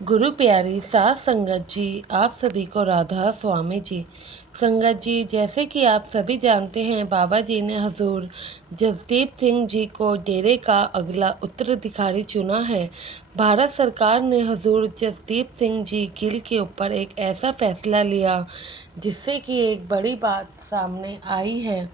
गुरु प्यारी सास संगत जी, आप सभी को राधा स्वामी जी। संगत जी, जैसे कि आप सभी जानते हैं, बाबा जी ने हजूर जसदीप सिंह जी को डेरे का अगला उत्तराधिकारी चुना है। भारत सरकार ने हजूर जसदीप सिंह जी गिल के ऊपर एक ऐसा फैसला लिया जिससे कि एक बड़ी बात सामने आई है,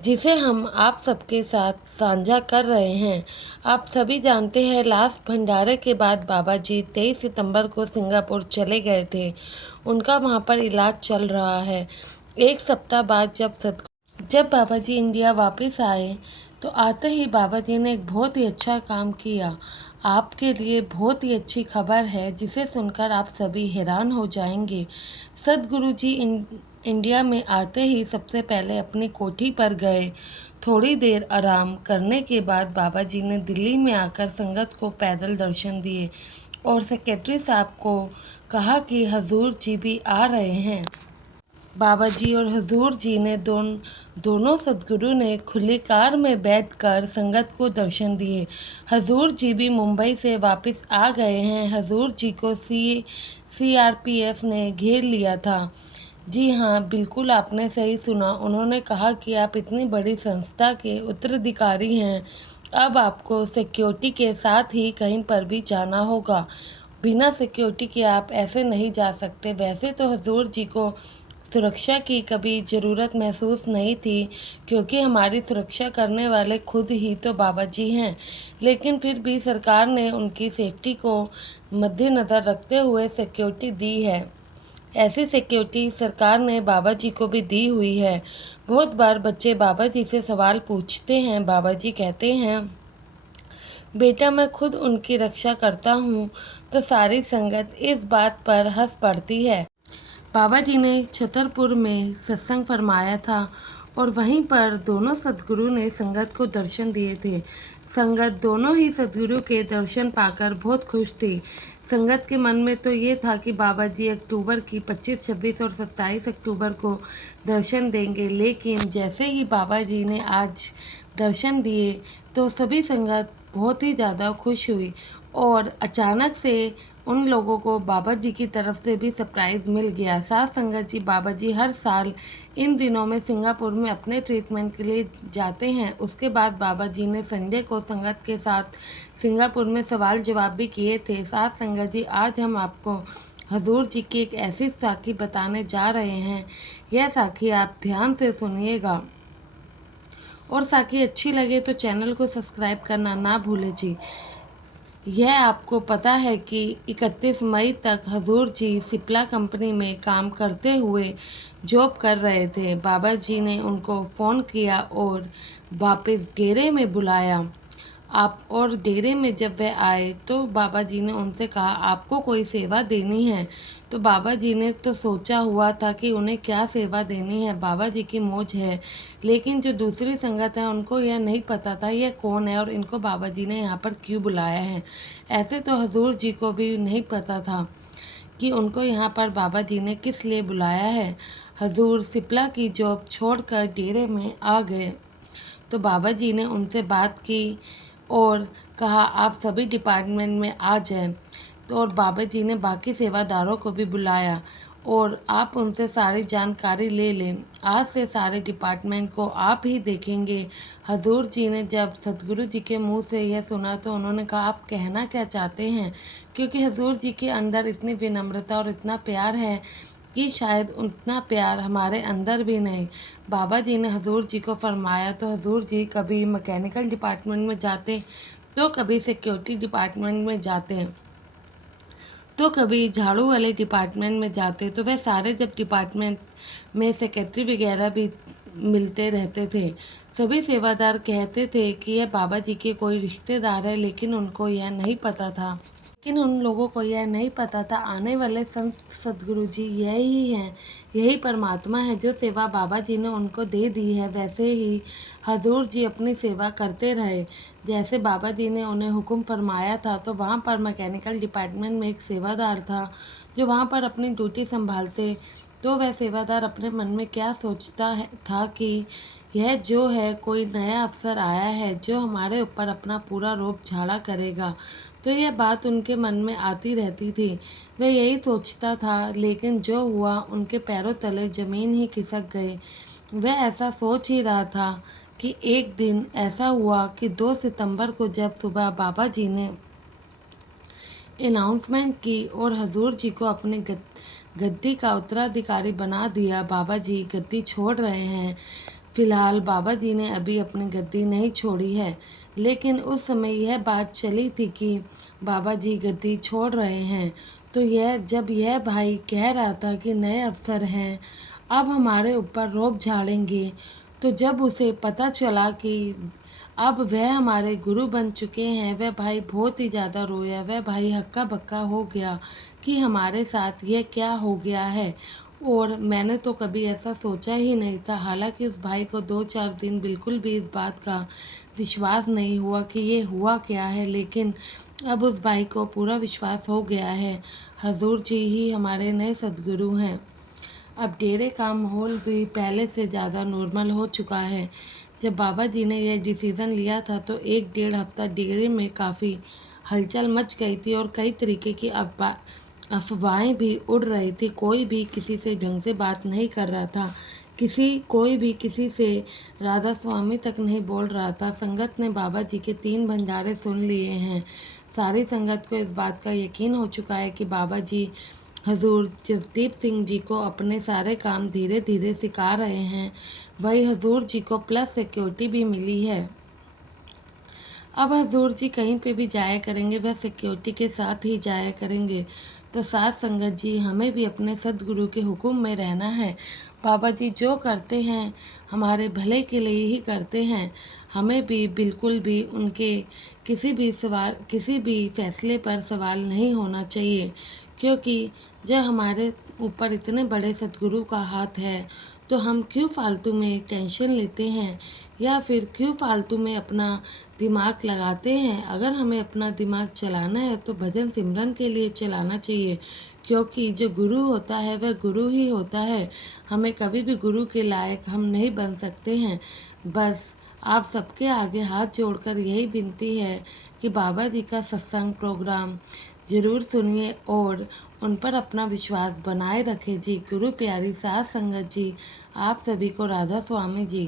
जिसे हम आप सबके साथ साझा कर रहे हैं। आप सभी जानते हैं, लास्ट भंडारे के बाद बाबा जी 23 सितंबर को सिंगापुर चले गए थे। उनका वहां पर इलाज चल रहा है। एक सप्ताह बाद जब बाबा जी इंडिया वापस आए, तो आते ही बाबा जी ने एक बहुत ही अच्छा काम किया। आपके लिए बहुत ही अच्छी खबर है, जिसे सुनकर आप सभी हैरान हो जाएंगे। सदगुरु जी इंडिया में आते ही सबसे पहले अपनी कोठी पर गए। थोड़ी देर आराम करने के बाद बाबा जी ने दिल्ली में आकर संगत को पैदल दर्शन दिए और सेक्रेटरी साहब को कहा कि हजूर जी भी आ रहे हैं। बाबा जी और हजूर जी ने दोनों सदगुरु ने खुली कार में बैठकर संगत को दर्शन दिए। हजूर जी भी मुंबई से वापस आ गए हैं। हजूर जी को सीआरपीएफ ने घेर लिया था। जी हाँ, बिल्कुल आपने सही सुना। उन्होंने कहा कि आप इतनी बड़ी संस्था के उत्तराधिकारी हैं, अब आपको सिक्योरिटी के साथ ही कहीं पर भी जाना होगा। बिना सिक्योरिटी के आप ऐसे नहीं जा सकते। वैसे तो हजूर जी को सुरक्षा की कभी ज़रूरत महसूस नहीं थी, क्योंकि हमारी सुरक्षा करने वाले खुद ही तो बाबा जी हैं। लेकिन फिर भी सरकार ने उनकी सेफ्टी को मद्देनज़र रखते हुए सिक्योरिटी दी है। ऐसी सिक्योरिटी सरकार ने बाबा जी को भी दी हुई है। बहुत बार बच्चे बाबा जी से सवाल पूछते हैं। बाबा जी कहते हैं, बेटा मैं खुद उनकी रक्षा करता हूँ। तो सारी संगत इस बात पर हंस पड़ती है। बाबा जी ने छतरपुर में सत्संग फरमाया था और वहीं पर दोनों सद्गुरु ने संगत को दर्शन दिए थे। संगत दोनों ही सद्गुरु के दर्शन पाकर बहुत खुश थी। संगत के मन में तो ये था कि बाबा जी अक्टूबर की 25, 26 और 27 अक्टूबर को दर्शन देंगे, लेकिन जैसे ही बाबा जी ने आज दर्शन दिए तो सभी संगत बहुत ही ज़्यादा खुश हुई और अचानक से उन लोगों को बाबा जी की तरफ से भी सरप्राइज़ मिल गया। साथ संगत जी, बाबा जी हर साल इन दिनों में सिंगापुर में अपने ट्रीटमेंट के लिए जाते हैं। उसके बाद बाबा जी ने संडे को संगत के साथ सिंगापुर में सवाल जवाब भी किए थे। साथ संगत जी, आज हम आपको हजूर जी की एक ऐसी साखी बताने जा रहे हैं। यह साखी आप ध्यान से सुनिएगा और साखी अच्छी लगे तो चैनल को सब्सक्राइब करना ना भूलें जी। यह आपको पता है कि 31 मई तक हजूर जी सिप्ला कंपनी में काम करते हुए जॉब कर रहे थे। बाबा जी ने उनको फ़ोन किया और वापस डेरे में बुलाया। आप और डेरे में जब वह आए तो बाबा जी ने उनसे कहा, आपको कोई सेवा देनी है। तो बाबा जी ने तो सोचा हुआ था कि उन्हें क्या सेवा देनी है, बाबा जी की मौज है। लेकिन जो दूसरी संगत है, उनको यह नहीं पता था यह कौन है और इनको बाबा जी ने यहाँ पर क्यों बुलाया है। ऐसे तो हजूर जी को भी नहीं पता था कि उनको यहाँ पर बाबा जी ने किस लिए बुलाया है। हजूर सिप्ला की जॉब छोड़कर डेरे में आ गए तो बाबा जी ने उनसे बात की और कहा, आप सभी डिपार्टमेंट में आ जाएं। तो और बाबा जी ने बाकी सेवादारों को भी बुलाया और आप उनसे सारी जानकारी ले लें। आज से सारे डिपार्टमेंट को आप ही देखेंगे। हजूर जी ने जब सतगुरु जी के मुंह से यह सुना तो उन्होंने कहा, आप कहना क्या चाहते हैं? क्योंकि हजूर जी के अंदर इतनी विनम्रता और इतना प्यार है कि शायद उतना प्यार हमारे अंदर भी नहीं। बाबा जी ने हजूर जी को फरमाया तो हजूर जी कभी मैकेनिकल डिपार्टमेंट में जाते, तो कभी सिक्योरिटी डिपार्टमेंट में जाते, तो कभी झाड़ू वाले डिपार्टमेंट में जाते। तो वह सारे जब डिपार्टमेंट में सेक्रेटरी वगैरह भी मिलते रहते थे। सभी सेवादार कहते थे कि यह बाबा जी के कोई रिश्तेदार है, लेकिन उनको यह नहीं पता था। लेकिन उन लोगों को यह नहीं पता था, आने वाले संत सदगुरु जी यही हैं, यही परमात्मा है। जो सेवा बाबा जी ने उनको दे दी है, वैसे ही हजूर जी अपनी सेवा करते रहे। जैसे बाबा जी ने उन्हें हुक्म फरमाया था, तो वहाँ पर मैकेनिकल डिपार्टमेंट में एक सेवादार था जो वहाँ पर अपनी ड्यूटी संभालते। तो वह सेवादार अपने मन में क्या सोचता है था कि यह जो है कोई नया अफसर आया है जो हमारे ऊपर अपना पूरा रोब झाड़ा करेगा। तो यह बात उनके मन में आती रहती थी। वह यही सोचता था, लेकिन जो हुआ उनके पैरों तले ज़मीन ही खिसक गई। वह ऐसा सोच ही रहा था कि एक दिन ऐसा हुआ कि 2 सितंबर को जब सुबह बाबा जी ने अनाउंसमेंट की और हजूर जी को अपने गद्दी का उत्तराधिकारी बना दिया। बाबा जी गद्दी छोड़ रहे हैं। फिलहाल बाबा जी ने अभी अपनी गद्दी नहीं छोड़ी है, लेकिन उस समय यह बात चली थी कि बाबा जी गद्दी छोड़ रहे हैं। तो जब यह भाई कह रहा था कि नए अफसर हैं, अब हमारे ऊपर रोब झाड़ेंगे, तो जब उसे पता चला कि अब वह हमारे गुरु बन चुके हैं, वह भाई बहुत ही ज़्यादा रोया। वह भाई हक्का बक्का हो गया कि हमारे साथ यह क्या हो गया है, और मैंने तो कभी ऐसा सोचा ही नहीं था। हालांकि उस भाई को 2-4 दिन बिल्कुल भी इस बात का विश्वास नहीं हुआ कि ये हुआ क्या है, लेकिन अब उस भाई को पूरा विश्वास हो गया है। हजूर जी ही हमारे नए सदगुरु हैं। अब डेरे का माहौल भी पहले से ज़्यादा नॉर्मल हो चुका है। जब बाबा जी ने यह डिसीज़न लिया था तो 1-1.5 हफ्ता डेरे में काफ़ी हलचल मच गई थी और कई तरीके की अफवाहें भी उड़ रही थी। कोई भी किसी से ढंग से बात नहीं कर रहा था। कोई भी किसी से राधा स्वामी तक नहीं बोल रहा था। संगत ने बाबा जी के 3 भंडारे सुन लिए हैं। सारी संगत को इस बात का यकीन हो चुका है कि बाबा जी हजूर जसदीप सिंह जी को अपने सारे काम धीरे धीरे सिखा रहे हैं। वही हजूर जी को प्लस सिक्योरिटी भी मिली है। अब हजूर जी कहीं पे भी जाया करेंगे, वह सिक्योरिटी के साथ ही जाया करेंगे। तो साथ संगत जी, हमें भी अपने सदगुरु के हुक्म में रहना है। बाबा जी जो करते हैं हमारे भले के लिए ही करते हैं। हमें भी बिल्कुल भी उनके किसी भी फैसले पर सवाल नहीं होना चाहिए, क्योंकि जब हमारे ऊपर इतने बड़े सदगुरु का हाथ है, तो हम क्यों फालतू में टेंशन लेते हैं, या फिर क्यों फालतू में अपना दिमाग लगाते हैं। अगर हमें अपना दिमाग चलाना है तो भजन सिमरन के लिए चलाना चाहिए, क्योंकि जो गुरु होता है वह गुरु ही होता है। हमें कभी भी गुरु के लायक हम नहीं बन सकते हैं। बस आप सबके आगे हाथ जोड़कर यही विनती है कि बाबा जी का सत्संग प्रोग्राम ज़रूर सुनिए और उन पर अपना विश्वास बनाए रखें। जी, गुरु प्यारी साथ संगत जी, आप सभी को राधा स्वामी जी।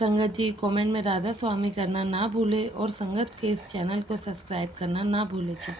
संगत जी कमेंट में राधा स्वामी करना ना भूले और संगत के इस चैनल को सब्सक्राइब करना ना भूले जी।